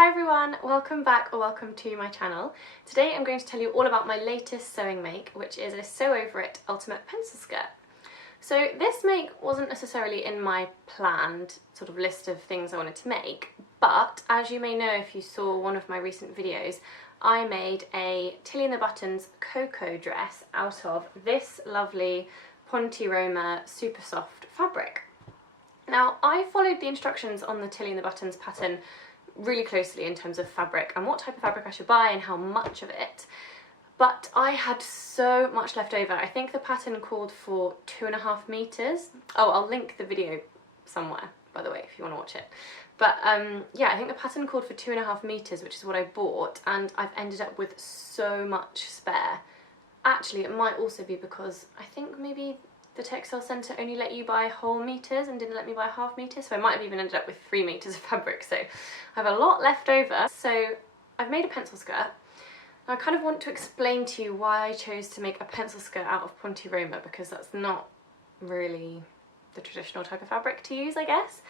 Hi everyone, welcome back or welcome to my channel. Today I'm going to tell you all about my latest sewing make, which is a Sew Over It Ultimate Pencil Skirt. So this make wasn't necessarily in my planned sort of list of things I wanted to make, but as you may know if you saw one of my recent videos, I made a Tilly and the Buttons cocoa dress out of this lovely Ponte Roma super soft fabric. Now I followed the instructions on the Tilly and the Buttons pattern really closely in terms of fabric and what type of fabric I should buy and how much of it, but I had so much left over. I think the pattern called for 2.5 meters. Oh, I'll link the video somewhere by the way if you want to watch it, but yeah, I think the pattern called for 2.5 meters, which is what I bought, and I've ended up with so much spare. Actually, it might also be because I think maybe the textile centre only let you buy whole meters and didn't let me buy half meters, so I might have even ended up with 3 meters of fabric, so I have a lot left over. So I've made a pencil skirt. Now I kind of want to explain to you why I chose to make a pencil skirt out of Ponte Roma, because that's not really the traditional type of fabric to use, I guess.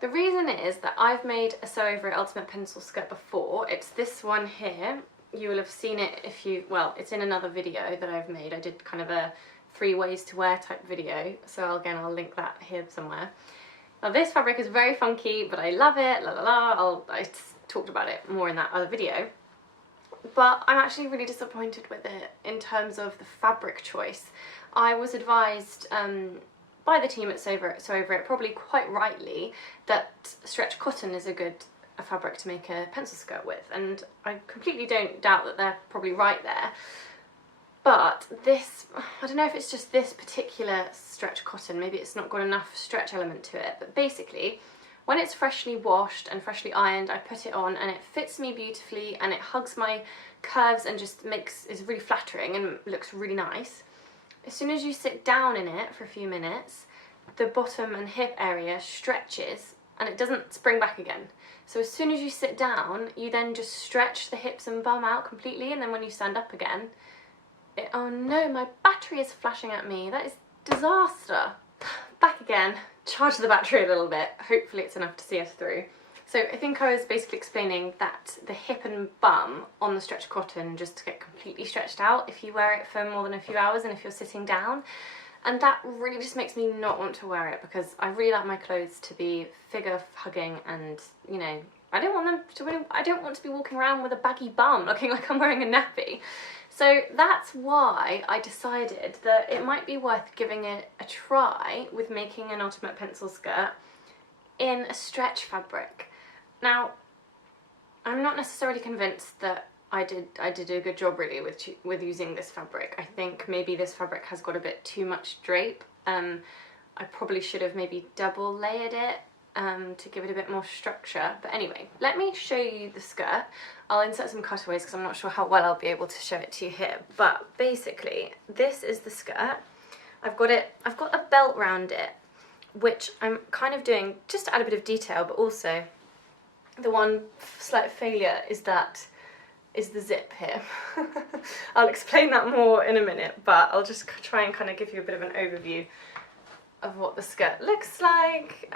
The reason is that I've made a Sew Over It Ultimate Pencil Skirt before. It's this one here. You will have seen it if you, well, it's in another video that I've made. I did kind of a 3 ways to wear type video, so again I'll link that here somewhere. Now this fabric is very funky, but I love it, la la la. I talked about it more in that other video, but I'm actually really disappointed with it in terms of the fabric choice. I was advised by the team at Sew Over It, probably quite rightly, that stretch cotton is a good fabric to make a pencil skirt with, and I completely don't doubt that they're probably right there. But this, I don't know if it's just this particular stretch cotton, maybe it's not got enough stretch element to it, but basically when it's freshly washed and freshly ironed, I put it on and it fits me beautifully and it hugs my curves and just is really flattering and looks really nice. As soon as you sit down in it for a few minutes, the bottom and hip area stretches and it doesn't spring back again. So as soon as you sit down, you then just stretch the hips and bum out completely, and then when you stand up again, oh no, my battery is flashing at me. That is disaster. Back again. Charge the battery a little bit. Hopefully it's enough to see us through. So I think I was basically explaining that the hip and bum on the stretch cotton just get completely stretched out if you wear it for more than a few hours and if you're sitting down. And that really just makes me not want to wear it, because I really like my clothes to be figure hugging, and you know, I don't want to be walking around with a baggy bum looking like I'm wearing a nappy. So that's why I decided that it might be worth giving it a try with making an ultimate pencil skirt in a stretch fabric. Now, I'm not necessarily convinced that I did a good job really with using this fabric. I think maybe this fabric has got a bit too much drape. I probably should have maybe double layered it to give it a bit more structure. But anyway, let me show you the skirt. I'll insert some cutaways because I'm not sure how well I'll be able to show it to you here. But basically, this is the skirt. I've got a belt round it, which I'm kind of doing just to add a bit of detail, but also the one slight failure is the zip here. I'll explain that more in a minute, but I'll just try and kind of give you a bit of an overview of what the skirt looks like.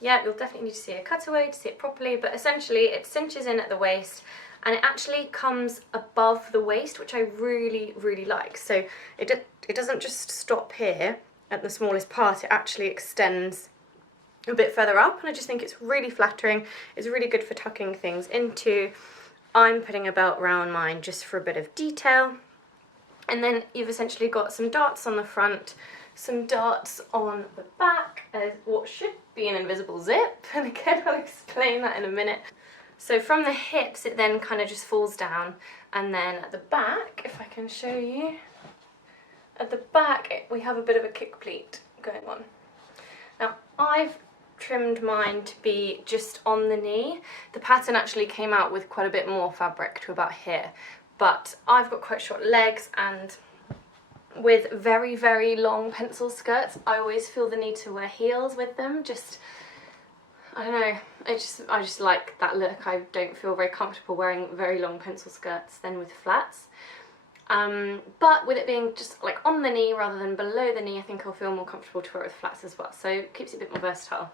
Yeah, you'll definitely need to see a cutaway to see it properly, but essentially it cinches in at the waist and it actually comes above the waist, which I really, really like. So it doesn't just stop here at the smallest part, it actually extends a bit further up, and I just think it's really flattering. It's really good for tucking things into. I'm putting a belt around mine just for a bit of detail. And then you've essentially got some darts on the front, some darts on the back, as what should be an invisible zip, and again I'll explain that in a minute. So from the hips it then kind of just falls down, and then at the back, if I can show you, at the back we have a bit of a kick pleat going on. Now I've trimmed mine to be just on the knee. The pattern actually came out with quite a bit more fabric to about here, but I've got quite short legs, and with very, very long pencil skirts I always feel the need to wear heels with them. Just, I don't know, I just like that look. I don't feel very comfortable wearing very long pencil skirts then with flats. But with it being just like on the knee rather than below the knee, I think I'll feel more comfortable to wear it with flats as well, so it keeps it a bit more versatile.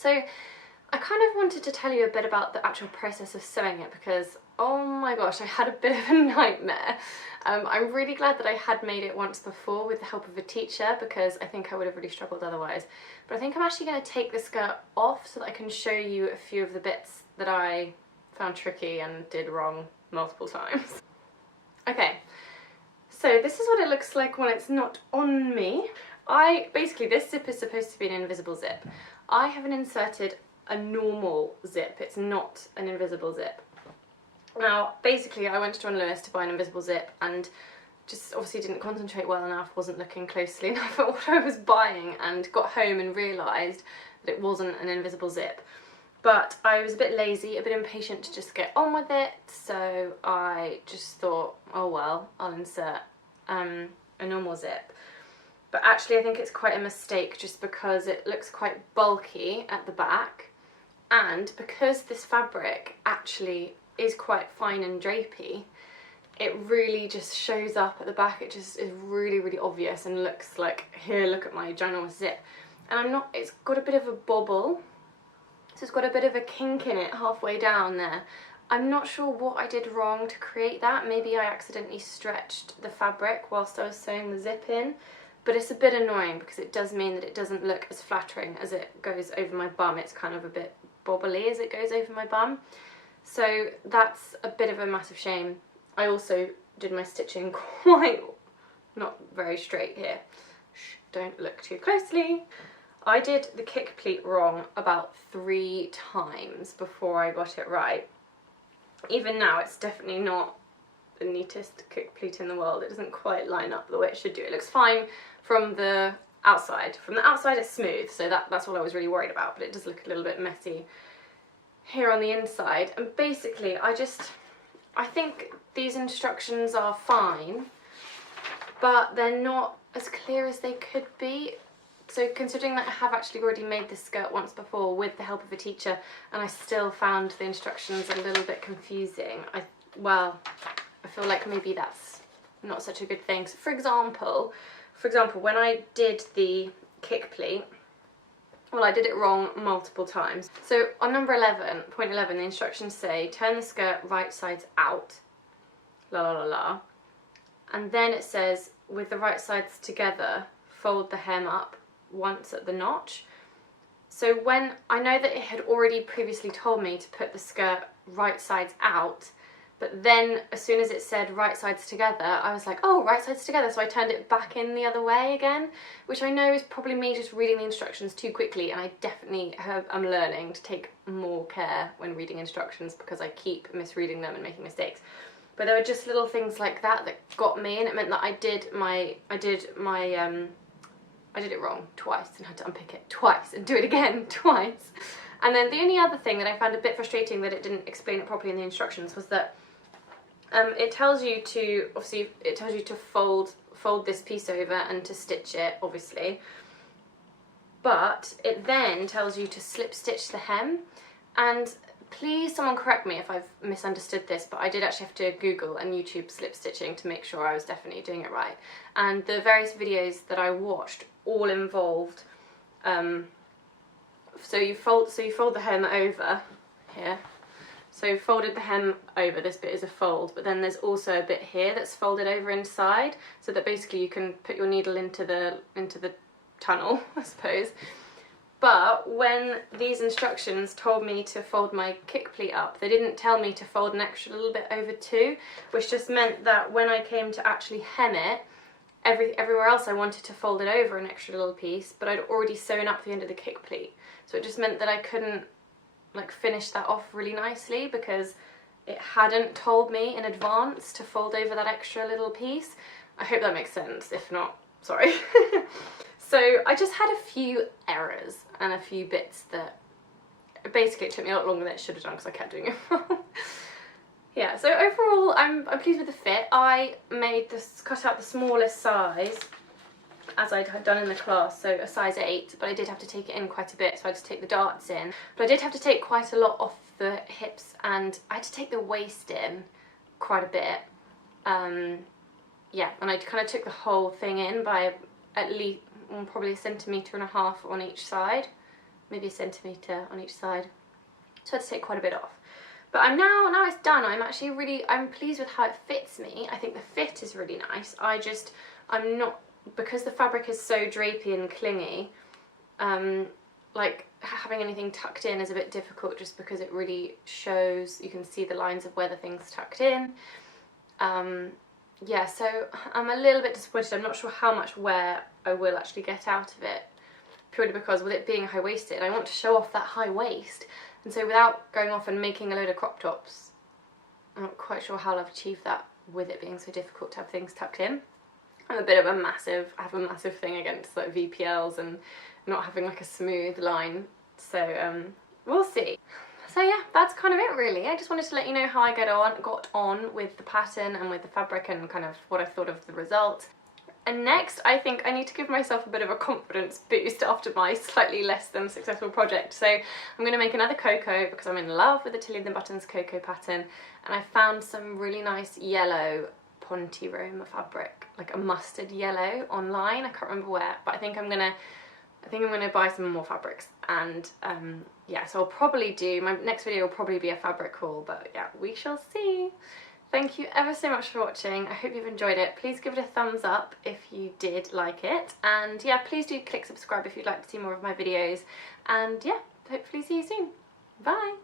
So I kind of wanted to tell you a bit about the actual process of sewing it because, oh my gosh, I had a bit of a nightmare. I'm really glad that I had made it once before with the help of a teacher because I think I would have really struggled otherwise. But I think I'm actually going to take the skirt off so that I can show you a few of the bits that I found tricky and did wrong multiple times. Okay, so this is what it looks like when it's not on me. Basically this zip is supposed to be an invisible zip. I haven't inserted a normal zip, it's not an invisible zip. Now basically I went to John Lewis to buy an invisible zip and just obviously didn't concentrate well enough, wasn't looking closely enough at what I was buying, and got home and realised that it wasn't an invisible zip. But I was a bit lazy, a bit impatient to just get on with it, so I just thought, oh well, I'll insert a normal zip. But actually I think it's quite a mistake just because it looks quite bulky at the back, and because this fabric actually is quite fine and drapey, it really just shows up at the back. It just is really, really obvious and looks like, here, look at my ginormous zip. And it's got a bit of a bobble, so it's got a bit of a kink in it halfway down there. I'm not sure what I did wrong to create that. Maybe I accidentally stretched the fabric whilst I was sewing the zip in, but it's a bit annoying because it does mean that it doesn't look as flattering as it goes over my bum. It's kind of a bit bobbly as it goes over my bum. So that's a bit of a massive shame. I also did my stitching quite not very straight here. Shh, don't look too closely. I did the kick pleat wrong about 3 times before I got it right. Even now it's definitely not the neatest kick pleat in the world. It doesn't quite line up the way it should do. It looks fine from the outside. From the outside it's smooth, so that's all I was really worried about, but it does look a little bit messy here on the inside. And basically I think these instructions are fine, but they're not as clear as they could be. So considering that I have actually already made this skirt once before with the help of a teacher, and I still found the instructions a little bit confusing, I feel like maybe that's not such a good thing. So for example, when I did the kick pleat, well, I did it wrong multiple times. So on number 11, point 11, the instructions say, turn the skirt right sides out, la la la la. And then it says, with the right sides together, fold the hem up once at the notch. So when I know that it had already previously told me to put the skirt right sides out, but then as soon as it said right sides together, I was like, oh, right sides together, so I turned it back in the other way again, which I know is probably me just reading the instructions too quickly, and I definitely am learning to take more care when reading instructions because I keep misreading them and making mistakes. But there were just little things like that that got me, and it meant that I did it wrong twice and had to unpick it twice and do it again twice. And then the only other thing that I found a bit frustrating that it didn't explain it properly in the instructions was that it tells you to fold this piece over and to stitch it, obviously, but it then tells you to slip stitch the hem. And please someone correct me if I've misunderstood this, but I did actually have to Google and YouTube slip stitching to make sure I was definitely doing it right. And the various videos that I watched all involved so you fold the hem over here. So you folded the hem over, this bit is a fold, but then there's also a bit here that's folded over inside, so that basically you can put your needle into the tunnel, I suppose. But when these instructions told me to fold my kick pleat up, they didn't tell me to fold an extra little bit over too, which just meant that when I came to actually hem it, everywhere else I wanted to fold it over an extra little piece, but I'd already sewn up the end of the kick pleat. So it just meant that I couldn't finish that off really nicely because it hadn't told me in advance to fold over that extra little piece. I hope that makes sense. If not, sorry. So I just had a few errors and a few bits that basically it took me a lot longer than it should have done because I kept doing it wrong. Yeah, so overall I'm pleased with the fit. I cut out the smallest size as I had done in the class, so a size 8, but I did have to take it in quite a bit, so I had to take the darts in. But I did have to take quite a lot off the hips, and I had to take the waist in quite a bit. Yeah, and I kind of took the whole thing in by at least probably 1.5 centimeters on each side, maybe 1 centimetre on each side. so I had to take quite a bit off. But now it's done, I'm pleased with how it fits me. I think the fit is really nice. I'm not, because the fabric is so drapey and clingy, like having anything tucked in is a bit difficult just because it really shows, you can see the lines of where the thing's tucked in. Yeah, so I'm a little bit disappointed. I'm not sure how much wear I will actually get out of it, purely because with it being high-waisted, I want to show off that high waist. And so without going off and making a load of crop tops, I'm not quite sure how I'll achieve that with it being so difficult to have things tucked in. I have a massive thing against like VPLs and not having like a smooth line, so we'll see. So yeah, that's kind of it really. I just wanted to let you know how I got on with the pattern and with the fabric and kind of what I thought of the result. And next, I think I need to give myself a bit of a confidence boost after my slightly less than successful project. So I'm going to make another cocoa because I'm in love with the Tilly the Buttons cocoa pattern, and I found some really nice yellow Ponte Roma fabric, like a mustard yellow online. I can't remember where, but I think I'm gonna buy some more fabrics, and yeah, so I'll probably do, my next video will probably be a fabric haul, but yeah, we shall see. Thank you ever so much for watching. I hope you've enjoyed it. Please give it a thumbs up if you did like it, and yeah, please do click subscribe if you'd like to see more of my videos, and yeah, hopefully see you soon. Bye!